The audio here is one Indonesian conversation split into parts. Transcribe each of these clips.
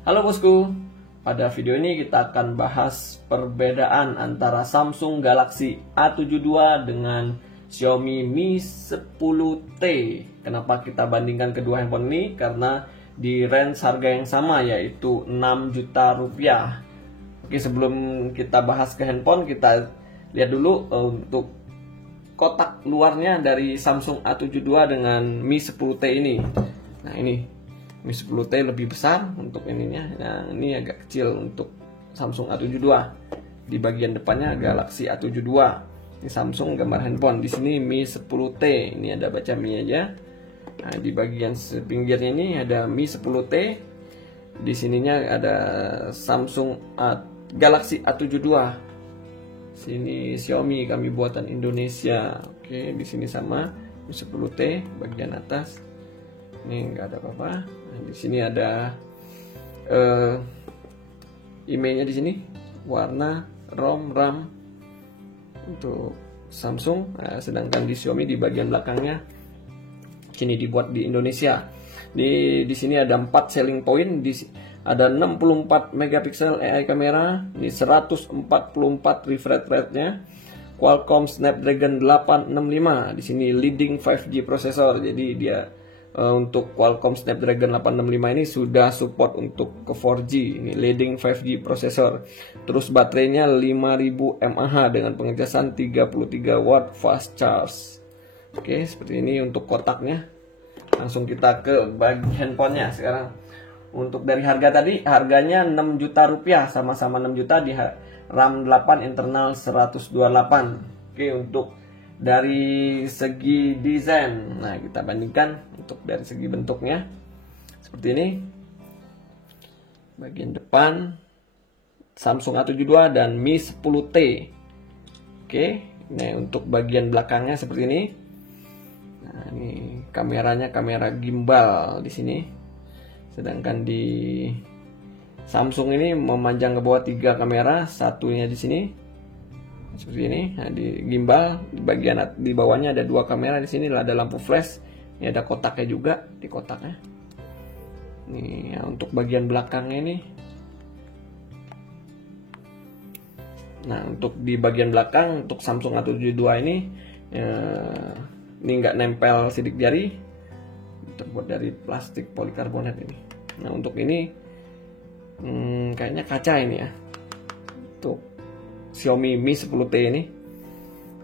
Halo bosku, pada video ini kita akan bahas perbedaan antara Samsung Galaxy A72 dengan Xiaomi Mi 10T. Kenapa kita bandingkan kedua handphone ini? Karena di range harga yang sama, yaitu 6 juta rupiah. Oke, sebelum kita bahas ke handphone, kita lihat dulu untuk kotak luarnya dari Samsung A72 dengan Mi 10T ini. Nah, ini Mi 10T lebih besar untuk ininya. Nah, ini agak kecil untuk Samsung A72. Di bagian depannya Galaxy A72. Ini Samsung gambar handphone. Di sini Mi 10T. Ini ada baca Mi aja. Nah, di bagian pinggirnya ini ada Mi 10T. Di sininya ada Samsung Galaxy A72. Sini Xiaomi, kami buatan Indonesia. Oke, di sini sama Mi 10T bagian atas. Ini nggak ada apa-apa. Nah, di sini ada emailnya di sini, warna, ROM, RAM untuk Samsung. Nah, sedangkan di Xiaomi di bagian belakangnya sini dibuat di Indonesia. Di sini ada 4 selling point. Ada 64 megapiksel AI kamera, ini 144 refresh rate-nya. Qualcomm Snapdragon 865. Di sini leading 5G prosesor. Jadi dia untuk Qualcomm Snapdragon 865 ini sudah support untuk ke 4G. Ini leading 5G prosesor. Terus baterainya 5000 mAh dengan pengecasan 33 watt fast charge. Oke, seperti ini untuk kotaknya. Langsung kita ke bagian handphonenya sekarang. Untuk dari harga tadi, harganya 6 juta rupiah, sama-sama 6 juta di RAM 8 internal 128. Oke, untuk dari segi desain, nah kita bandingkan untuk dari segi bentuknya seperti ini. Bagian depan Samsung A72 dan Mi 10T. Oke, nah untuk bagian belakangnya seperti ini. Nah, ini kameranya kamera gimbal di sini. Sedangkan di Samsung ini memanjang ke bawah 3 kamera, satunya di sini. Seperti ini. Nah, di gimbal di bagian di bawahnya ada 2 kamera di sini, ada lampu flash. Ini ada kotaknya juga di kotaknya. Ini ya, untuk bagian belakangnya ini. Nah, untuk di bagian belakang untuk Samsung A72 ini nggak nempel sidik jari, terbuat dari plastik polikarbonat ini. Nah, untuk ini kayaknya kaca ini ya. Untuk Xiaomi Mi 10T ini.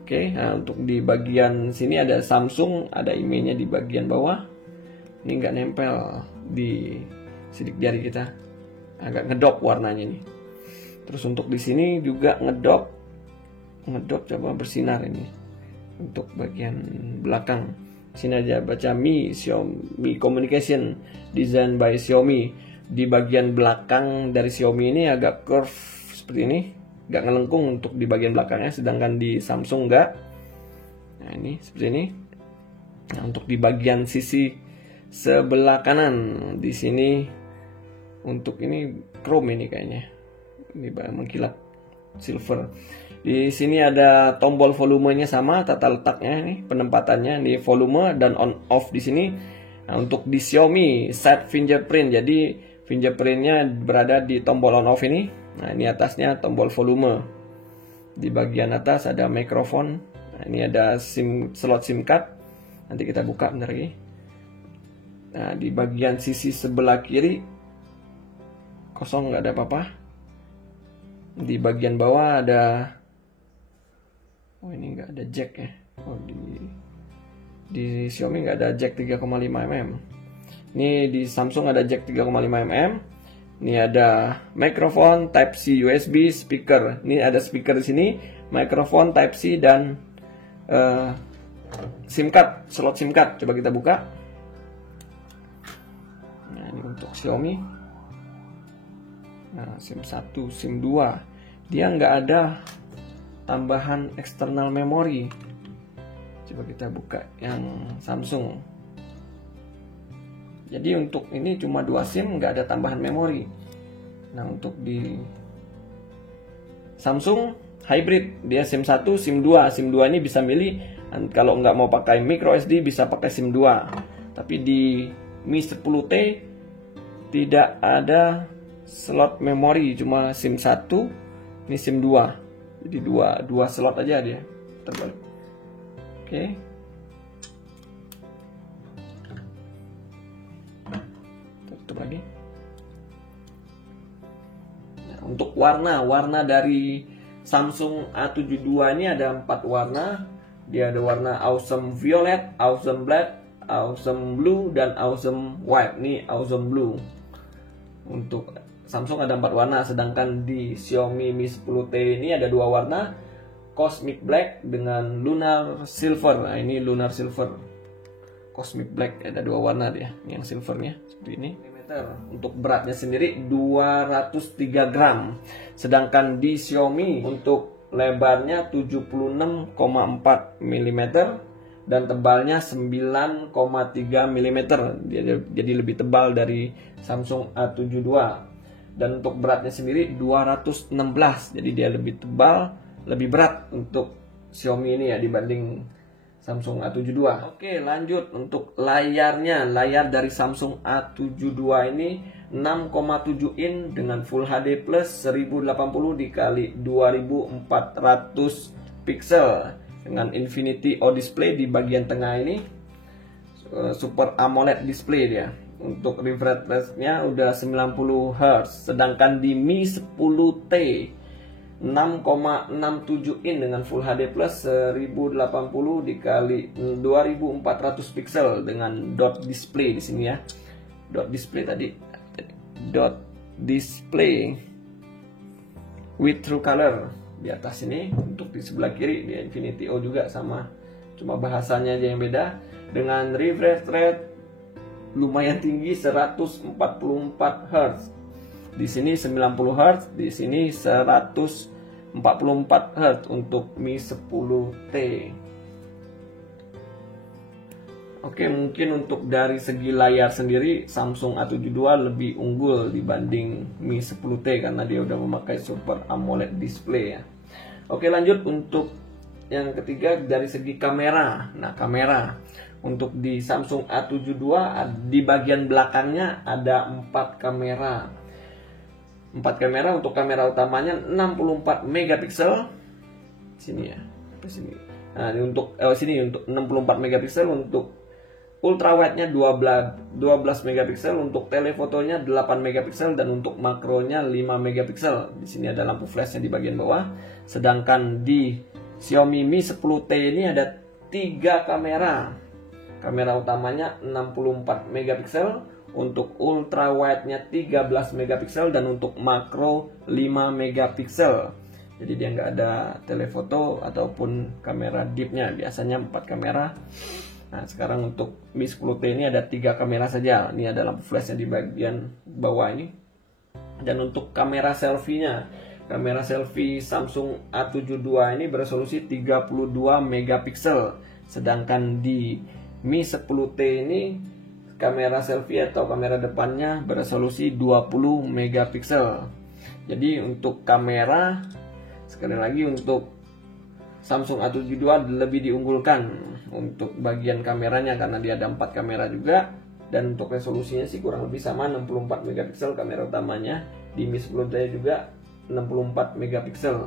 Oke, nah untuk di bagian sini ada Samsung, ada emailnya di bagian bawah. Ini nggak nempel di sidik jari kita, agak ngedop warnanya ini. Terus untuk di sini juga ngedop coba bersinar ini. Untuk bagian belakang sini aja baca Mi Xiaomi Communication Design by Xiaomi. Di bagian belakang dari Xiaomi ini agak curve seperti ini, nggak ngelengkung untuk di bagian belakangnya, sedangkan di Samsung nggak. Nah, ini seperti ini. Nah, untuk di bagian sisi sebelah kanan di sini untuk ini chrome ini kayaknya, ini mengkilap silver. Di sini ada tombol volumenya sama, tata letaknya ini, penempatannya di volume dan on off di sini. Nah, untuk di Xiaomi set fingerprint, jadi fingerprintnya berada di tombol on off ini. Nah, ini atasnya tombol volume. Di bagian atas ada mikrofon. Nah, ini ada slot SIM card. Nanti kita buka bentar lagi. Nah, di bagian sisi sebelah kiri kosong, nggak ada apa-apa. Di bagian bawah ada, oh ini nggak ada jack ya. Oh, di Xiaomi nggak ada jack 3,5 mm. Ini di Samsung ada jack 3,5 mm. Ini ada mikrofon Type C USB, speaker. Ini ada speaker di sini, mikrofon Type C dan SIM card, slot SIM card. Coba kita buka. Nah, ini untuk Xiaomi. Nah, SIM 1, SIM 2. Dia nggak ada tambahan external memory. Coba kita buka yang Samsung. Jadi untuk ini cuma 2 SIM, nggak ada tambahan memori. Nah, untuk di Samsung hybrid, dia SIM 1, SIM 2. SIM 2 ini bisa milih, kalau nggak mau pakai micro SD bisa pakai SIM 2. Tapi di Mi 10T tidak ada slot memori, cuma SIM 1, ini SIM 2. Jadi dua slot aja dia. Terbalik. Oke. Tutup lagi. Nah, untuk warna dari Samsung A72 ini ada 4 warna. Dia ada warna Awesome Violet, Awesome Black, Awesome Blue, dan Awesome White. Ini Awesome Blue. Untuk Samsung ada 4 warna, sedangkan di Xiaomi Mi 10T ini ada 2 warna, Cosmic Black dengan Lunar Silver. Nah, ini Lunar Silver, Cosmic Black, ada 2 warna dia. Yang silvernya seperti ini. Untuk beratnya sendiri 203 gram, sedangkan di Xiaomi untuk lebarnya 76,4 mm dan tebalnya 9,3 mm. Jadi lebih tebal dari Samsung A72. Dan untuk beratnya sendiri 216. Jadi dia lebih tebal, lebih berat untuk Xiaomi ini ya dibanding Samsung A72. Oke, lanjut untuk layarnya. Layar dari Samsung A72 ini 6,7 in dengan Full HD Plus 1080 x 2400 pixel dengan Infinity O display di bagian tengah ini. Super AMOLED display dia. Untuk refresh rate-nya udah 90 Hz, sedangkan di Mi 10T 6,67 in dengan Full HD Plus 1080 dikali 2400 pixel dengan dot display di sini ya. Dot display tadi. Dot display with true color di atas ini. Untuk di sebelah kiri di Infinity O juga sama, cuma bahasanya aja yang beda. Dengan refresh rate lumayan tinggi 144 Hz. Di sini 90 Hz, di sini 144 Hz untuk Mi 10T. Oke, mungkin untuk dari segi layar sendiri Samsung A72 lebih unggul dibanding Mi 10T karena dia udah memakai Super AMOLED display ya. Oke, lanjut untuk yang ketiga dari segi kamera. Nah, kamera untuk di Samsung A72 di bagian belakangnya ada 4 kamera. 4 kamera. Untuk kamera utamanya 64 megapiksel. Sini ya, ke sini. Nah, ini untuk sini untuk 64 megapiksel, untuk ultra wide-nya 12 megapiksel, untuk telefotonya 8 megapiksel dan untuk makronya 5 megapiksel. Di sini ada lampu flashnya di bagian bawah. Sedangkan di Xiaomi Mi 10T ini ada 3 kamera. Kamera utamanya 64 megapiksel, untuk ultra wide-nya 13 megapiksel dan untuk makro 5 megapiksel. Jadi dia nggak ada telefoto ataupun kamera deep-nya, biasanya 4 kamera. Nah, sekarang untuk Mi 10T ini ada 3 kamera saja. Ini ada lampu flashnya di bagian bawah ini. Dan untuk kamera selfie-nya, kamera selfie Samsung A72 ini beresolusi 32 megapiksel. Sedangkan di Mi 10T ini kamera selfie atau kamera depannya beresolusi 20 megapiksel. Jadi untuk kamera, sekali lagi untuk Samsung A72 lebih diunggulkan untuk bagian kameranya karena dia ada 4 kamera juga. Dan untuk resolusinya sih kurang lebih sama, 64 megapiksel kamera utamanya. Di Mi 10T juga 64 megapiksel.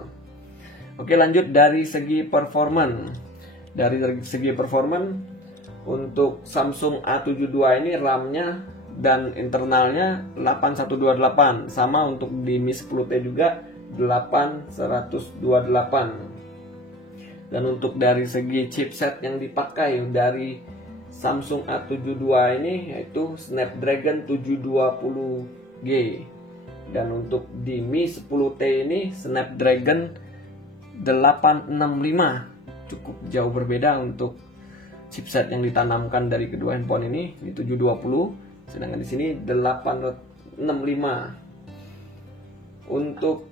Oke, lanjut dari segi performance. Dari segi performance untuk Samsung A72 ini RAM-nya dan internalnya 8128. Sama untuk di Mi 10T juga 8128. Dan untuk dari segi chipset yang dipakai dari Samsung A72 ini yaitu Snapdragon 720G. Dan untuk di Mi 10T ini Snapdragon 865. Cukup jauh berbeda untuk chipset yang ditanamkan dari kedua handphone ini. Ini 720, sedangkan di sini 865. Untuk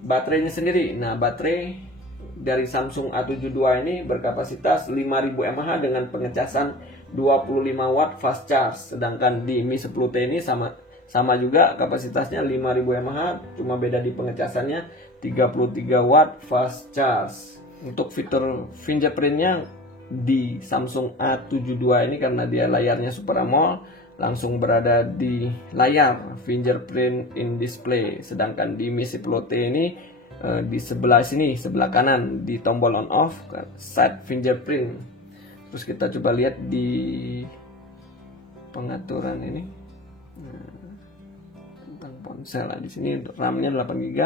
baterainya sendiri, nah baterai dari Samsung A72 ini berkapasitas 5000 mAh dengan pengecasan 25 watt fast charge. Sedangkan di Mi 10T ini sama juga kapasitasnya 5000 mAh, cuma beda di pengecasannya 33 watt fast charge. Untuk fitur fingerprintnya di Samsung A72 ini karena dia layarnya Super AMOLED langsung berada di layar, fingerprint in display. Sedangkan di Mi 10T ini di sebelah sini, sebelah kanan di tombol on off set fingerprint. Terus kita coba lihat di pengaturan ini. Tentang ponsel lah, di sini RAM-nya 8GB.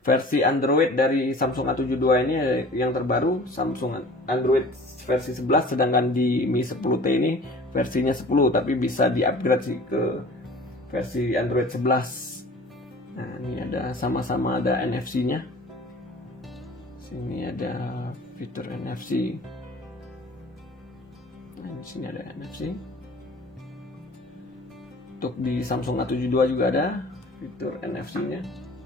Versi Android dari Samsung A72 ini yang terbaru Samsung Android versi 11, sedangkan di Mi 10T ini versinya 10, tapi bisa di-upgrade sih ke versi Android 11. Nah, ini ada sama-sama ada NFC-nya. Sini ada fitur NFC. Nah, di sini ada NFC. Untuk di Samsung A72 juga ada fitur NFC-nya.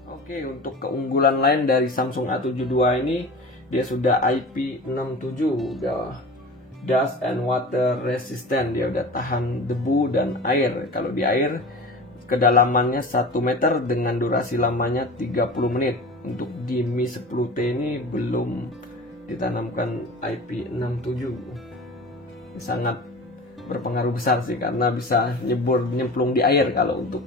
Oke, untuk keunggulan lain dari Samsung A72 ini, dia sudah IP67, udah dust and water resistant, dia udah tahan debu dan air. Kalau di air, kedalamannya 1 meter dengan durasi lamanya 30 menit. Untuk di Mi 10T ini belum ditanamkan IP67. Sangat berpengaruh besar sih, karena bisa nyemplung di air kalau untuk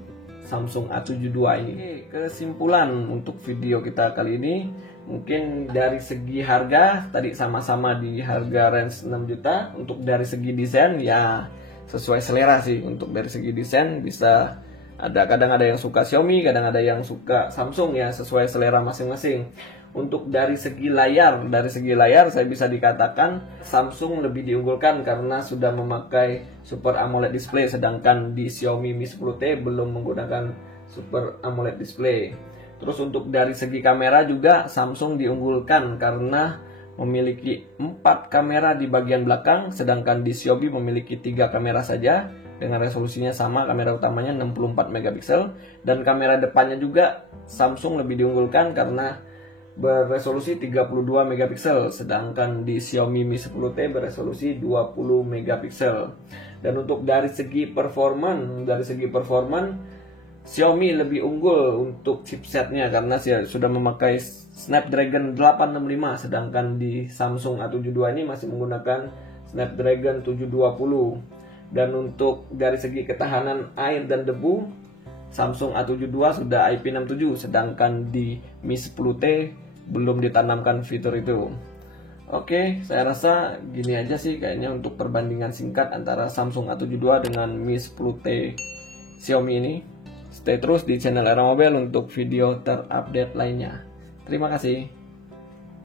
Samsung A72 ini. Oke, kesimpulan untuk video kita kali ini, mungkin dari segi harga tadi sama-sama di harga range 6 juta. Untuk dari segi desain ya sesuai selera sih. Untuk dari segi desain bisa kadang ada yang suka Xiaomi, kadang ada yang suka Samsung, ya sesuai selera masing-masing. Untuk dari segi layar saya bisa dikatakan Samsung lebih diunggulkan karena sudah memakai Super AMOLED display, sedangkan di Xiaomi Mi 10T belum menggunakan Super AMOLED display. Terus untuk dari segi kamera juga Samsung diunggulkan karena memiliki 4 kamera di bagian belakang, sedangkan di Xiaomi memiliki 3 kamera saja dengan resolusinya sama. Kamera utamanya 64 megapiksel dan kamera depannya juga Samsung lebih diunggulkan karena beresolusi 32 megapiksel, sedangkan di Xiaomi Mi 10T beresolusi 20 megapiksel. Dan untuk dari segi performan Xiaomi lebih unggul untuk chipsetnya karena sudah memakai Snapdragon 865, sedangkan di Samsung A72 ini masih menggunakan Snapdragon 720. Dan untuk dari segi ketahanan air dan debu, Samsung A72 sudah IP67, sedangkan di Mi 10T belum ditanamkan fitur itu. Oke, saya rasa gini aja sih kayaknya untuk perbandingan singkat antara Samsung A72 dengan Mi 10T Xiaomi ini. Stay terus di channel Era Mobile untuk video terupdate lainnya. Terima kasih.